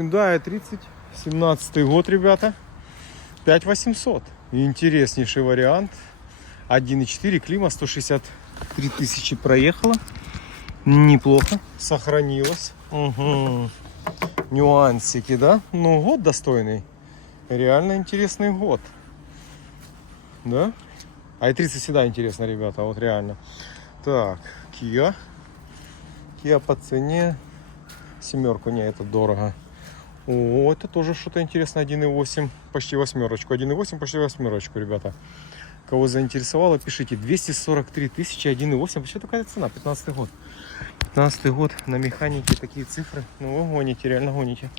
Hyundai 30, 17 год, ребята. 5800. Интереснейший вариант. 1.4, климат, 163 тысячи проехала. Неплохо. Сохранилось. Угу. Нюансики, да? Ну, год достойный. Реально интересный год. Да? А i30 всегда интересно, ребята. Вот реально. Так, Kia. Kia по цене. Семерку, не, это дорого. О, это тоже что-то интересное. 1.8, почти восьмерочку. 1.8, почти восьмерочку, ребята. Кого заинтересовало, пишите. 243 тысячи, 1.8. Почему такая цена? 15 год. 15 год на механике такие цифры. Ну, вы гоните, реально гоните.